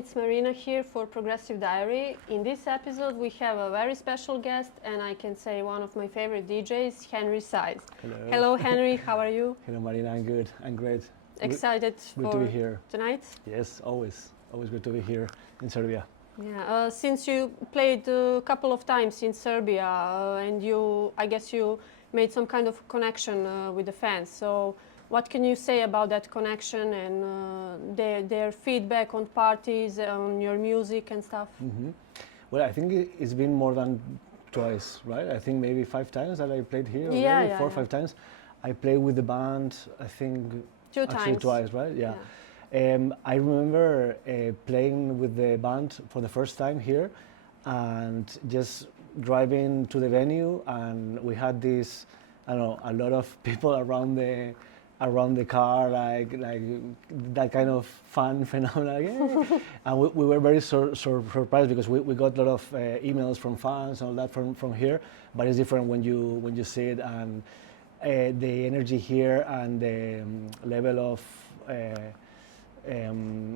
it's Marina here for Progressive Diary. In this episode we have a very special guest and I can say one of my favorite DJs, Henry Size. Hello. Hello Henry, how are you? Hello Marina, I'm good. I'm great. Excited good for to be here. tonight? Yes, always. Always good to be here in Serbia. Yeah, since you played a couple of times in Serbia and I guess you made some kind of connection with the fans. So what can you say about that connection and their feedback on parties, on your music and stuff? Mm-hmm. Well, I think it's been more than twice, right? I think maybe 5 times that I played here. Yeah, 4 or 5 times. I played with the band, I think, 2 actually times. twice, right? Yeah. I remember playing with the band for the first time here and just driving to the venue, and we had this, I don't know, a lot of people around the car, like that kind of fun phenomenon. Yeah. And we were very surprised because we got a lot of emails from fans and all that from here, but it's different when you see it, and the energy here and the level of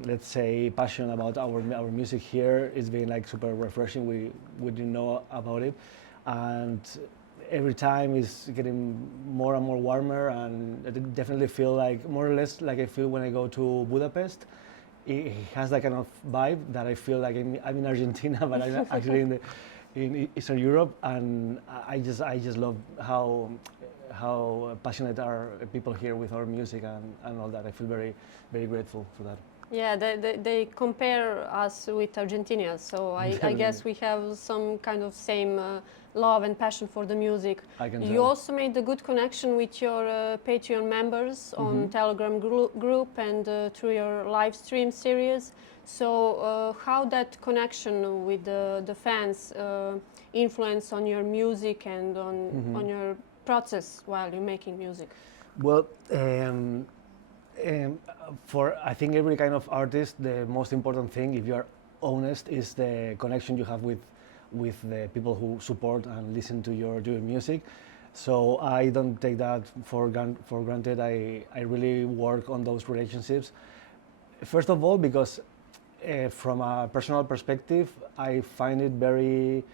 let's say passion about our music here is being like super refreshing. We didn't know about it, and every time is getting more and more warmer, and I definitely feel like more or less like I feel when I go to Budapest. It has that kind of vibe that I feel like I'm in Argentina, but I'm actually in Eastern Europe, and I just love how passionate are people here with our music and all that. I feel very, very grateful for that. Yeah, they compare us with Argentinians, so I guess we have some kind of same love and passion for the music. I can You tell. also made a good connection with your Patreon members on Telegram group and through your live stream series. So how that connection with the fans influence on your music and on your process while you're making music? Well, for I think every kind of artist, the most important thing, if you are honest, is the connection you have with the people who support and listen to your music. So I don't take that for granted. I really work on those relationships. First of all, because from a personal perspective, I find it very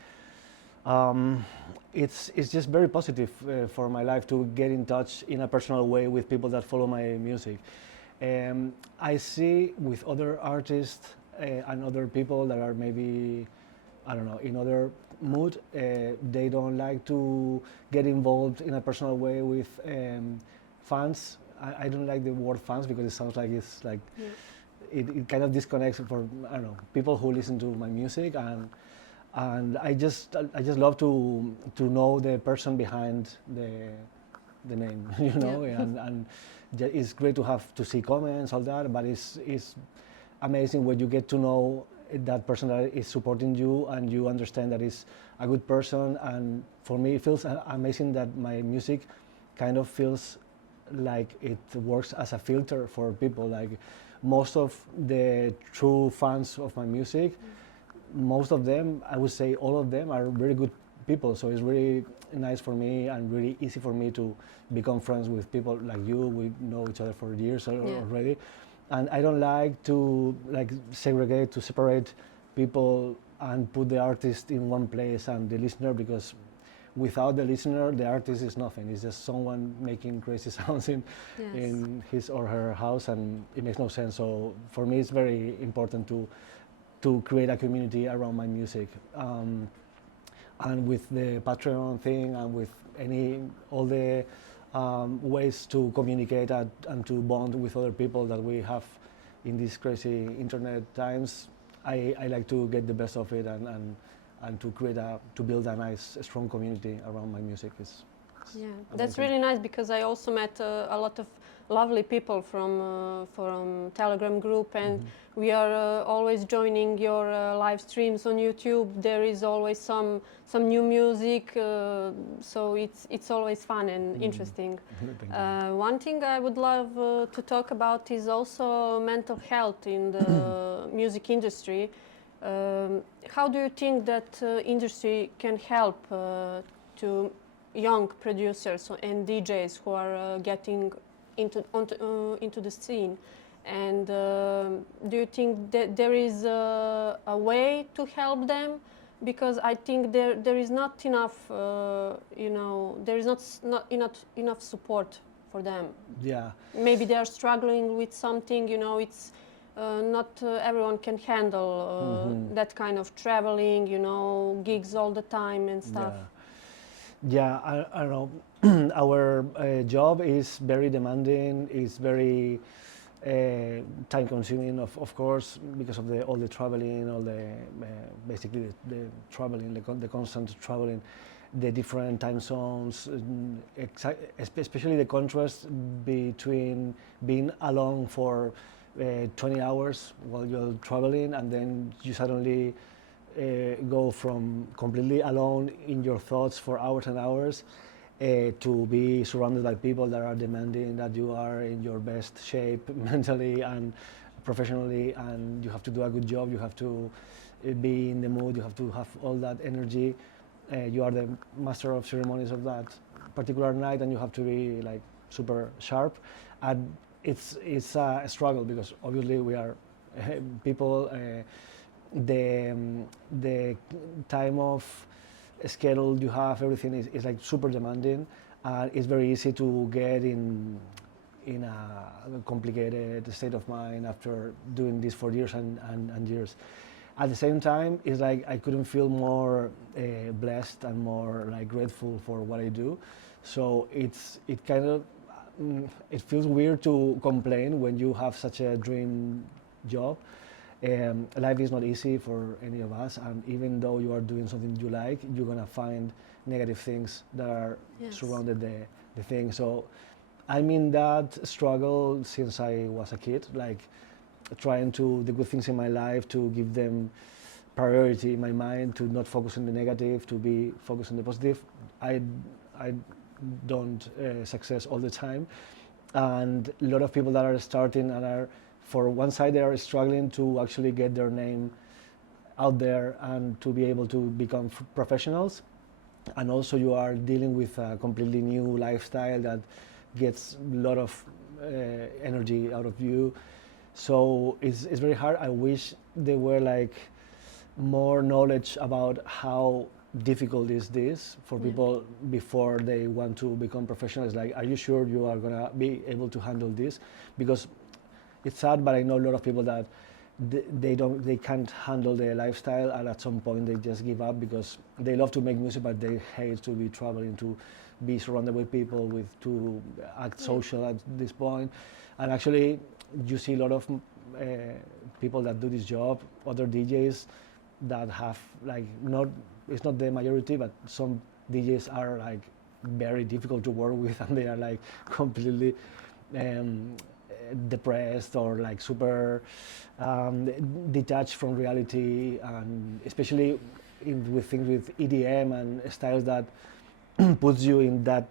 it's just very positive for my life to get in touch in a personal way with people that follow my music. I see with other artists and other people that are maybe, I don't know, in other mood, they don't like to get involved in a personal way with fans. I don't like the word fans because it sounds like it's like it kind of disconnects for, I don't know, people who listen to my music, and I just love to know the person behind the name, you know, and it's great to see comments, all that, but it's amazing when you get to know that person that is supporting you and you understand that is a good person. And for me, it feels amazing that my music kind of feels like it works as a filter for people. Like most of the true fans of my music, most of them, I would say all of them, are very good people. So it's really nice for me and really easy for me to become friends with people like you. We know each other for years already. And I don't like to separate people and put the artist in one place and the listener, because without the listener, the artist is nothing. It's just someone making crazy sounds in his or her house, and it makes no sense. So for me, it's very important to create a community around my music. And with the Patreon thing and with all the ways to communicate and to bond with other people that we have in these crazy internet times, I like to get the best of it and to build a nice, strong community around my music. Yeah, that's really nice, because I also met a lot of lovely people from Telegram group, and we are always joining your live streams on YouTube. There is always some new music, so it's always fun and interesting. One thing I would love to talk about is also mental health in the music industry. How do you think that industry can help to young producers and DJs who are getting into the scene? And do you think that there is a way to help them? Because I think there is not enough, there is not enough support for them. Yeah. Maybe they are struggling with something, it's not everyone can handle that kind of traveling, gigs all the time and stuff. Yeah, I don't know. Our job is very demanding. It's very time consuming, of course, because of all the traveling, all the basically the traveling, the constant traveling, the different time zones, especially the contrast between being alone for 20 hours while you're traveling, and then you suddenly go from completely alone in your thoughts for hours and hours to be surrounded by people that are demanding that you are in your best shape mentally and professionally, and you have to do a good job, you have to be in the mood, you have to have all that energy. You are the master of ceremonies of that particular night, and you have to be like super sharp. And it's a struggle because obviously we are people. The time of schedule you have, everything is like super demanding, and it's very easy to get in a complicated state of mind after doing this for years and years. At the same time, it's like I couldn't feel more blessed and more like grateful for what I do. So it kind of it feels weird to complain when you have such a dream job. Life is not easy for any of us, and even though you are doing something you like, you're gonna find negative things that are surrounded the thing. So I'm in that struggle since I was a kid, like trying to the good things in my life to give them priority in my mind, to not focus on the negative, to be focused on the positive. I don't success all the time, and a lot of people that are starting and are, for one side, they are struggling to actually get their name out there and to be able to become professionals. And also you are dealing with a completely new lifestyle that gets a lot of energy out of you. So it's very hard. I wish there were like more knowledge about how difficult is this for people before they want to become professionals. Like, are you sure you are gonna be able to handle this? Because it's sad, but I know a lot of people that they can't handle their lifestyle, and at some point they just give up because they love to make music, but they hate to be traveling, to be surrounded with people, to act social at this point. And actually, you see a lot of people that do this job, other DJs that have like it's not the majority, but some DJs are like very difficult to work with, and they are like completely depressed or like super detached from reality, and especially with things with EDM and styles that puts you in that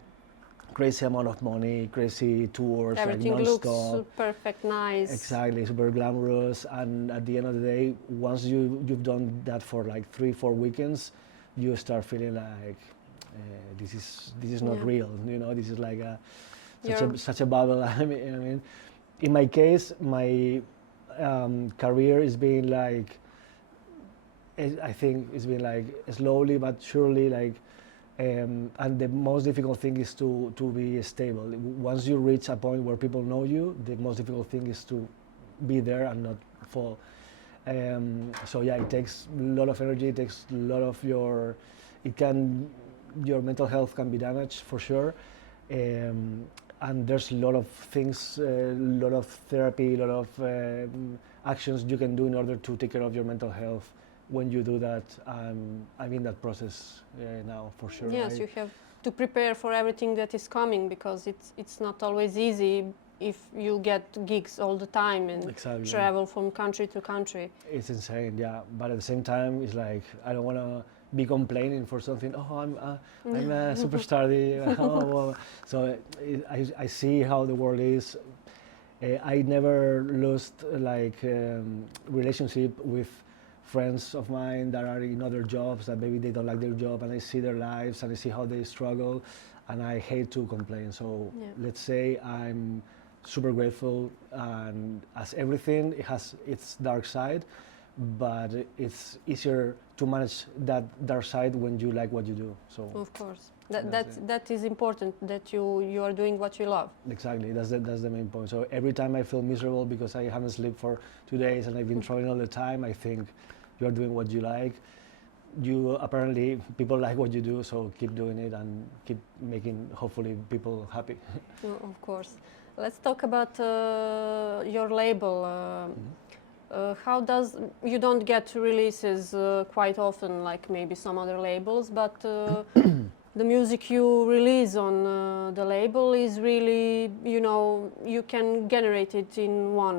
crazy amount of money, crazy tours, Everything like looks non-stop. perfect, nice. Exactly, super glamorous, and at the end of the day, once you've done that for like 3-4 weekends, you start feeling like this is not real. This is like such a bubble. I mean, in my case, my career is being like, I think it's been like slowly but surely like, and the most difficult thing is to be stable. Once you reach a point where people know you, the most difficult thing is to be there and not fall. So yeah, it takes a lot of energy. It takes a lot of your mental health can be damaged for sure. And there's a lot of things, a lot of therapy, a lot of actions you can do in order to take care of your mental health. When you do that, I'm in that process now for sure. Yes, you have to prepare for everything that is coming, because it's not always easy if you get gigs all the time and travel from country to country. It's insane, yeah. But at the same time, it's like I don't want to be complaining for something. Oh, I'm a superstar. So I see how the world is. I never lost like relationship with friends of mine that are in other jobs that maybe they don't like their job, and I see their lives and I see how they struggle, and I hate to complain. So let's say I'm super grateful, and as everything, it has its dark side, but it's easier to manage that dark side when you like what you do. So Of course, That's it. that is important, that you are doing what you love. exactly, that's the main point. So every time I feel miserable because I haven't slept for 2 days and I've been traveling all the time, I think you're doing what you like. You apparently people like what you do, so keep doing it and keep making hopefully people happy. Of course. Let's talk about your label. How does you don't get releases quite often, like maybe some other labels, but the music you release on the label is really, you know, you can generate it in one.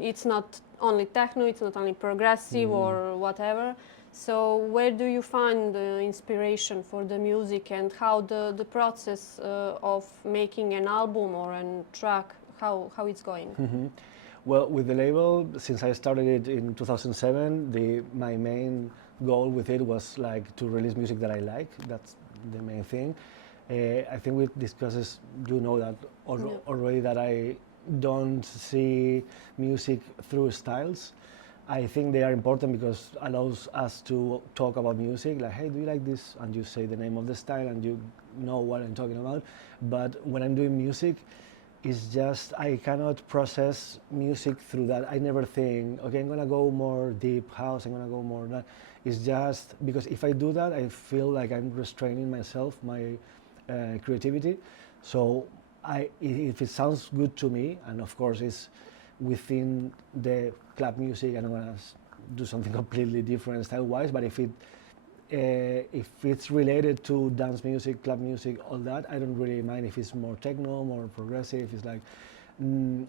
It's not only techno, it's not only progressive or whatever. So where do you find the inspiration for the music, and how the process of making an album or a track, how it's going? Well, with the label, since I started it in 2007, my main goal with it was like to release music that I like. That's the main thing. I think we discussed, you know that already, that I don't see music through styles. I think they are important because allows us to talk about music. Like, hey, do you like this? And you say the name of the style, and you know what I'm talking about. But when I'm doing music, it's just I cannot process music through that. I never think, okay, I'm gonna go more deep house. I'm gonna go more that. It's just because if I do that, I feel like I'm restraining myself, my creativity. So if it sounds good to me, and of course it's within the club music, and I'm gonna do something completely different style-wise. But if it's related to dance music, club music, all that, I don't really mind if it's more techno, more progressive. It's like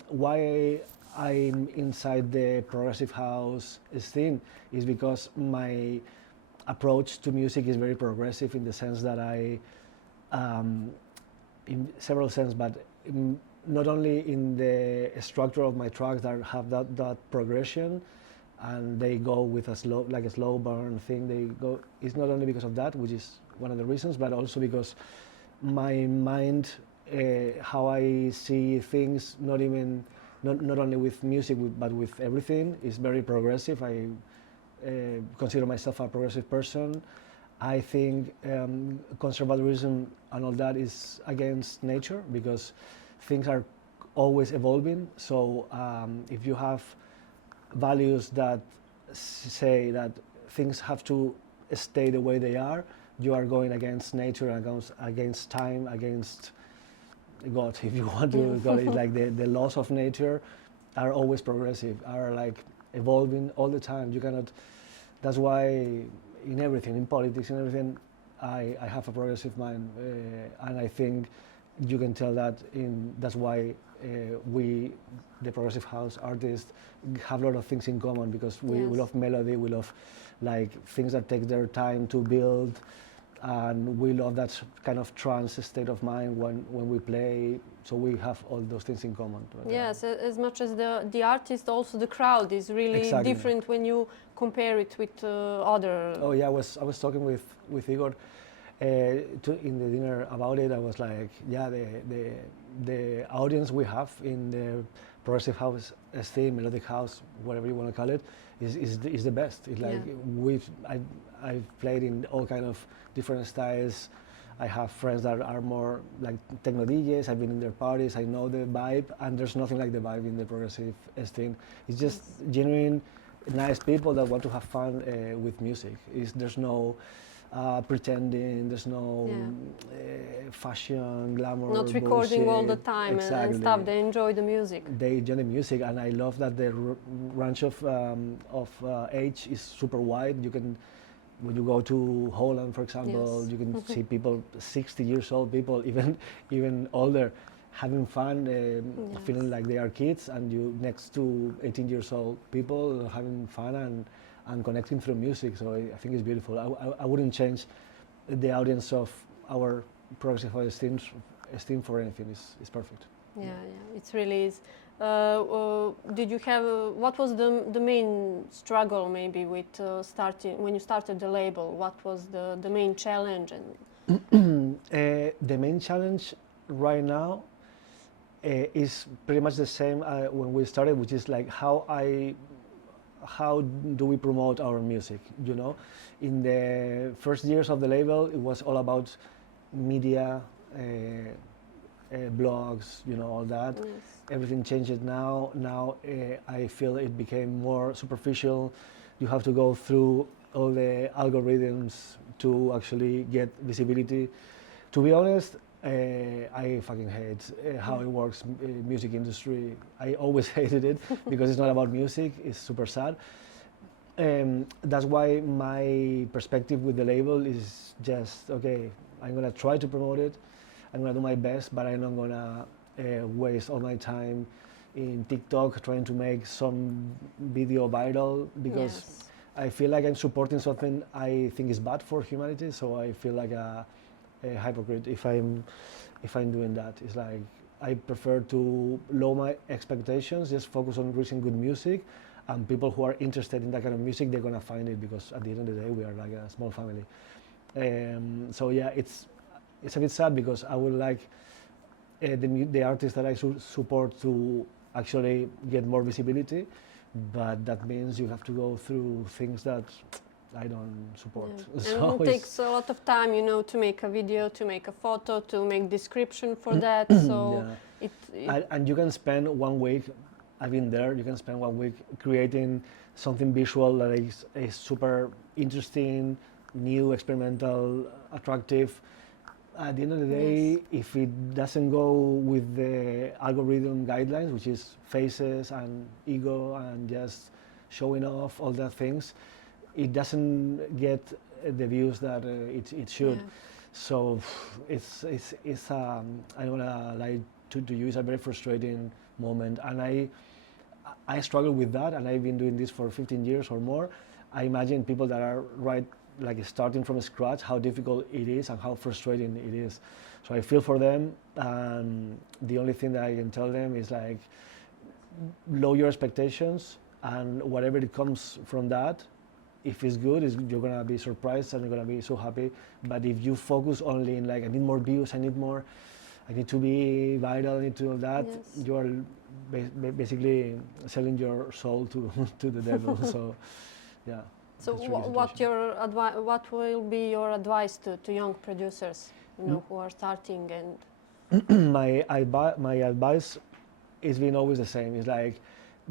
why I'm inside the progressive house scene is because my approach to music is very progressive in the sense that in several senses, but not only in the structure of my tracks that have that progression, and they go with a slow burn thing. They go. It's not only because of that, which is one of the reasons, but also because my mind, how I see things, not only with music, but with everything, is very progressive. I consider myself a progressive person. I think conservatism and all that is against nature because things are always evolving. So if you have values that say that things have to stay the way they are, you are going against nature, against time, against God, if you want to call it. Like the laws of nature are always progressive, are like evolving all the time. You cannot. That's why in everything, in politics, in everything, I have a progressive mind, and I think you can tell that that's why we, the progressive house artists, have a lot of things in common because we love melody, we love like things that take their time to build, and we love that kind of trance state of mind when we play. So we have all those things in common. But, yes, as much as the artist, also the crowd is really exactly. different when you compare it with other. Oh yeah, I was talking with Igor in the dinner about it. I was like, yeah, the audience we have in the progressive house scene, melodic house, whatever you want to call it, is the best. It's like I've played in all kind of different styles. I have friends that are more like techno DJs. I've been in their parties. I know the vibe, and there's nothing like the vibe in the progressive scene. It's just genuine, nice people that want to have fun with music. There's no pretending. There's no fashion, glamour. Not recording bullshit. all the time and stuff. They enjoy the music. They enjoy the music, and I love that the range of age is super wide. You can. When you go to Holland, for example, you can see people 60 years old, people even older, having fun, feeling like they are kids, and you next to 18 years old people having fun and connecting through music. So I think it's beautiful. I wouldn't change the audience of our progressive esteem for anything. It's perfect. Yeah, it really is. Did you have what was the main struggle maybe with starting when you started the label? What was the main challenge? The main challenge right now is pretty much the same when we started, which is like how do we promote our music, you know? In the first years of the label, it was all about media, blogs, you know, all that. Yes. Everything changed now. Now I feel it became more superficial. You have to go through all the algorithms to actually get visibility. To be honest, I fucking hate how it works, music industry. I always hated it because it's not about music. It's super sad. That's why my perspective with the label is just, okay, I'm gonna try to promote it. I'm gonna do my best, but I'm not gonna waste all my time in TikTok trying to make some video viral because Yes. I feel like I'm supporting something I think is bad for humanity. So I feel like a hypocrite if I'm doing that. It's like I prefer to lower my expectations, just focus on releasing good music, and people who are interested in that kind of music, they're gonna find it because at the end of the day, we are like a small family. So yeah, it's a bit sad because I would like the artists that I support to actually get more visibility, but that means you have to go through things that I don't support. Yeah. So And it takes a lot of time, you know, to make a video, to make a photo, to make description for that. So yeah. it And you can spend 1 week, I've been there, you can spend 1 week creating something visual that is super interesting, new, experimental, attractive. At the end of the day, Yes. if it doesn't go with the algorithm guidelines, which is faces and ego and just showing off all the things, it doesn't get the views that it should. Yeah. So it's I don't wanna lie to you, it's a very frustrating moment, and I struggle with that, and I've been doing this for 15 years or more. I imagine people that are like starting from scratch, how difficult it is and how frustrating it is. So I feel for them, and the only thing that I can tell them is like, lower your expectations, and whatever it comes from that, if it's good, you're gonna be surprised and you're gonna be so happy. But if you focus only in like, I need more views, I need to be viral, I need to do that, Yes. you are basically selling your soul to to the devil. So, yeah. So it's a tricky what situation. what will be your advice to young producers, you know, who are starting and My advice is been always the same. It's like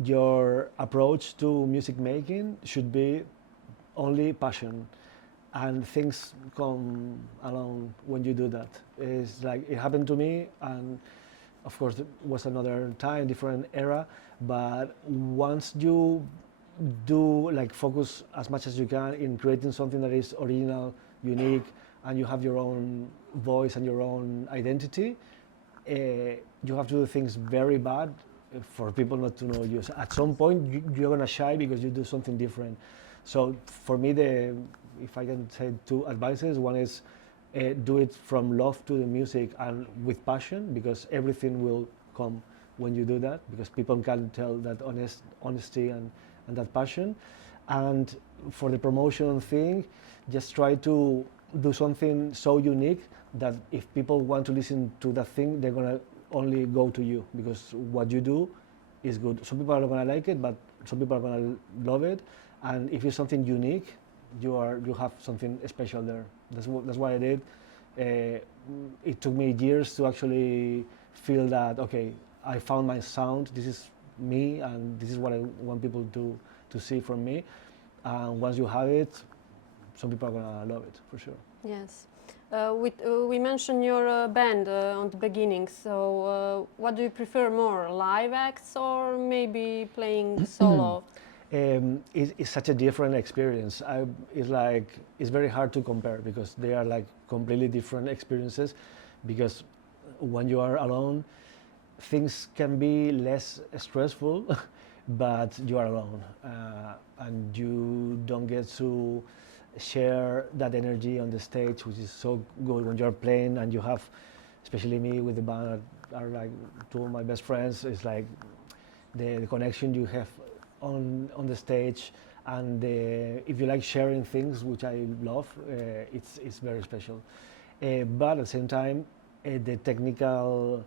your approach to music making should be only passion, and things come along when you do that. It's like it happened to me, and of course it was another time, different era. But once you do like focus as much as you can in creating something that is original, unique, and you have your own voice and your own identity, you have to do things very bad for people not to know you. So at some point, you're gonna shy because you do something different. So for me, if I can say 2 advices, one is do it from love to the music and with passion, because everything will come when you do that, because people can tell that honesty and that passion. And for the promotion thing, just try to do something so unique that if people want to listen to that thing, they're gonna only go to you because what you do is good. Some people are not gonna like it, but some people are gonna love it. And if it's something unique, you have something special there. That's what I did. It took me years to actually feel that, okay, I found my sound. This is me, and this is what I want people to see from me. And once you have it, some people are gonna love it for sure. yes. We mentioned your band on the beginning. So what do you prefer more, live acts or maybe playing solo? It's such a different experience. It's very hard to compare because they are like completely different experiences. Because when you are alone, things can be less stressful, but you are alone, and you don't get to share that energy on the stage, which is so good when you're playing and you have, especially me with the band, are like 2 of my best friends. It's like the connection you have on the stage, and if you like sharing things, which I love, it's very special. But at the same time, the technical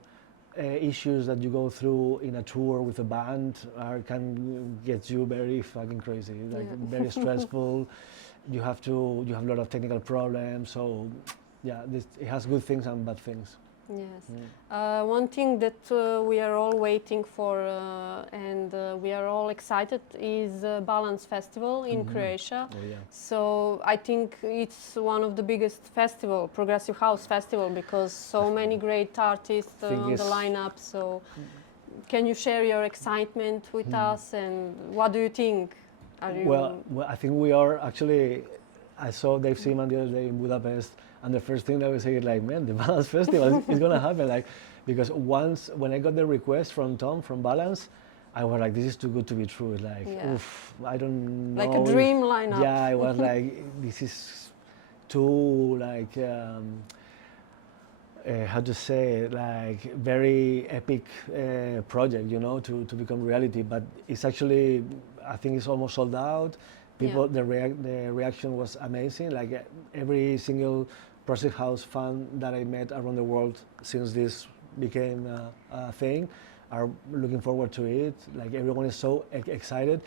issues that you go through in a tour with a band can get you very fucking crazy, like Yeah. very stressful. You have a lot of technical problems. So yeah, it has good things and bad things. Yes. One thing that we are all waiting for and we are all excited is Balance Festival in Croatia. Oh yeah. So I think it's one of the biggest festival, progressive house festival, because so many great artists Thing on the is- lineup. So can you share your excitement with us and what do you think? Are you Well, I think we are actually. I saw Dave Seaman the other day in Budapest, and the first thing that we say is like, man, the Balance Festival is gonna happen, like, because once when I got the request from Tom from Balance, I was like, this is too good to be true. It's like, Yeah. oof, I don't know. like a dream lineup? Yeah, I was like, this is too like. How to say, like very epic project, you know, to become reality. But it's actually, I think it's almost sold out. People, the reaction was amazing. Like every single Progressive House fan that I met around the world since this became a thing are looking forward to it. Like everyone is so excited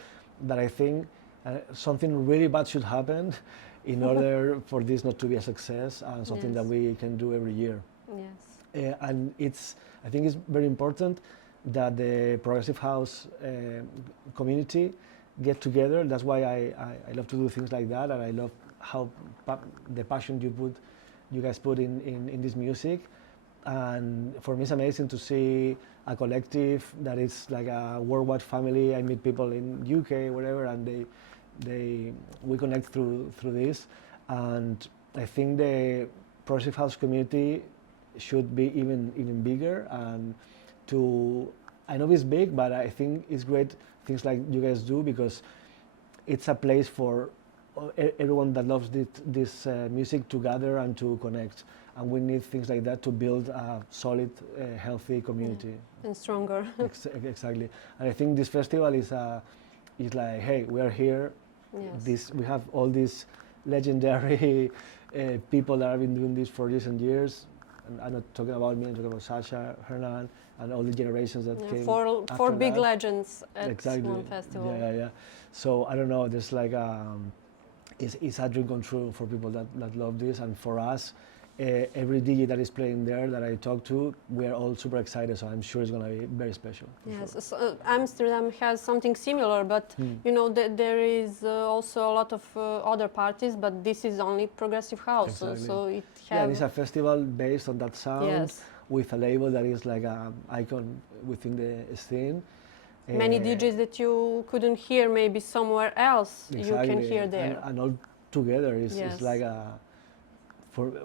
that I think something really bad should happen in order for this not to be a success and something that Yes. we can do every year. Yes. And I think it's very important that the Progressive House community get together. That's why I love to do things like that, and I love how the passion you guys put in this music. And for me, it's amazing to see a collective that is like a worldwide family. I meet people in UK, wherever, and we connect through this. And I think the Progressive House community should be even bigger, and I know it's big, but I think it's great things like you guys do, because it's a place for everyone that loves this music to gather and to connect, and we need things like that to build a solid, healthy community. And stronger. Exactly. And I think this festival is like, hey, we are here. Yes. We have all these legendary people that have been doing this for years and years. And I'm not talking about me, I'm talking about Sasha, Hernan, and all the generations that came. Four after big that. legends at Exactly. one festival. Yeah. So I don't know, there's like it's a dream come true for people that love this, and for us, every DJ that is playing there that I talk to, we are all super excited. So I'm sure it's gonna be very special. Yes, Sure. so, Amsterdam has something similar, but you know there is also a lot of other parties, but this is only progressive house, Exactly. so it Yeah, and has. it's a festival based on that sound, Yes. with a label that is like an icon within the scene. Many DJs that you couldn't hear maybe somewhere else, you can Exactly. hear there. And all together Yes. it's like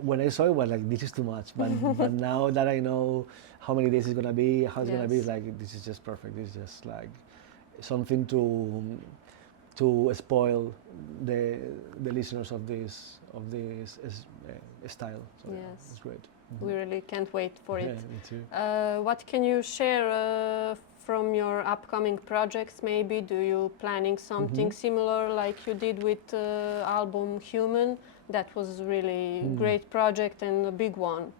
when I saw it, was like, this is too much. But now that I know how many days it's gonna be, how it's gonna be, Yes. it's like, this is just perfect. This is just like something to spoil the listeners of this style. So, yeah, Yes. it's great. We really can't wait for Yeah, it. me too. What can you share from your upcoming projects? Maybe do you planning something similar like you did with album Human? That was really great project and a big one.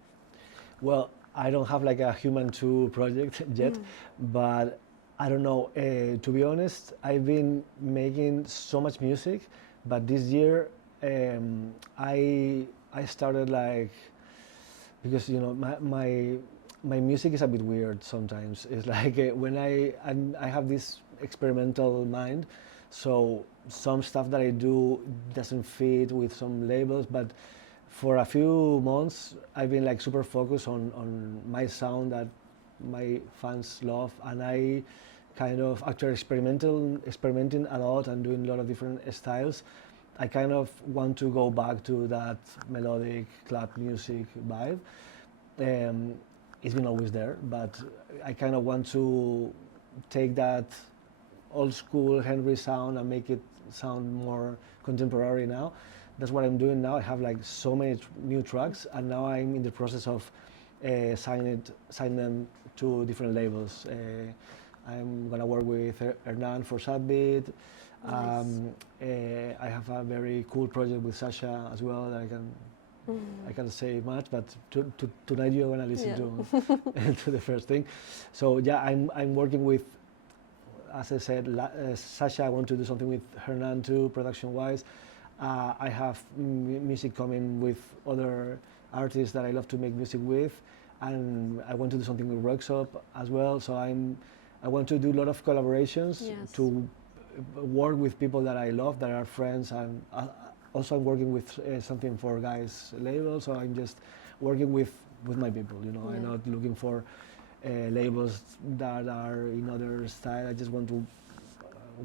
Well, I don't have like a Human 2 project yet, but I don't know. To be honest, I've been making so much music, but this year I started like, because you know my music is a bit weird sometimes. It's like when I have this experimental mind, so some stuff that I do doesn't fit with some labels, but for a few months I've been like super focused on my sound that my fans love, and I kind of, after experimenting a lot and doing a lot of different styles, I kind of want to go back to that melodic club music vibe. It's been always there, but I kind of want to take that old school Henry sound and make it sound more contemporary now. That's what I'm doing now. I have like so many new tracks, and now I'm in the process of sign them to different labels. I'm gonna work with Hernan for Sadbeat. Nice. I have a very cool project with Sasha as well that I can I can't say much, but tonight you're gonna listen Yeah. to to the first thing. So yeah, I'm working with, as I said, Sasha. I want to do something with Hernan too, production-wise. I have music coming with other artists that I love to make music with, and I want to do something with Rockshop as well. So I want to do a lot of collaborations Yes. to work with people that I love, that are friends, and also I'm working with something for guys label. So I'm just working with my people. You know, I'm Yeah. not looking for labels that are in other style. I just want to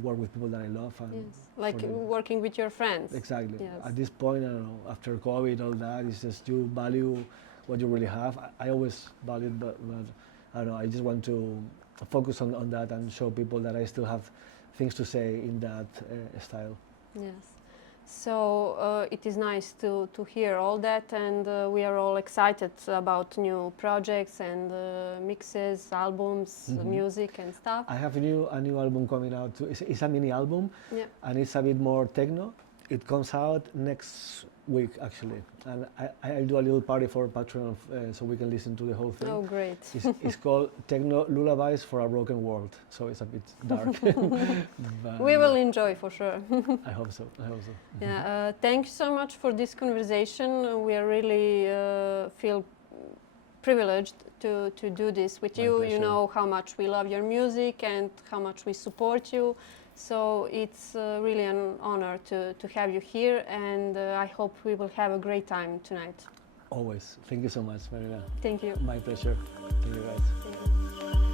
work with people that I love. And Yes. Like for the- working with your friends. Exactly. Yes. At this point, I don't know, after COVID, all that, it's just you value what you really have. I always valued, but I don't know, I just want to focus on that and show people that I still have things to say in that style. Yes. So it is nice to hear all that, and we are all excited about new projects and mixes, albums, music, and stuff. I have a new album coming out. Too. It's a mini album, Yeah. and it's a bit more techno. It comes out next week actually, and I'll do a little party for Patreon so we can listen to the whole thing. Oh, great. It's called Techno Lullabies for a Broken World, so it's a bit dark. But We will enjoy for sure. I hope so. I hope so. Yeah. Thank you so much for this conversation. We are really feel privileged to do this with My you. pleasure. You know how much we love your music and how much we support you. So it's really an honor to have you here, and I hope we will have a great time tonight. Always. Thank you so much, Marina. Thank you. My pleasure. Thank you, guys. Thank you.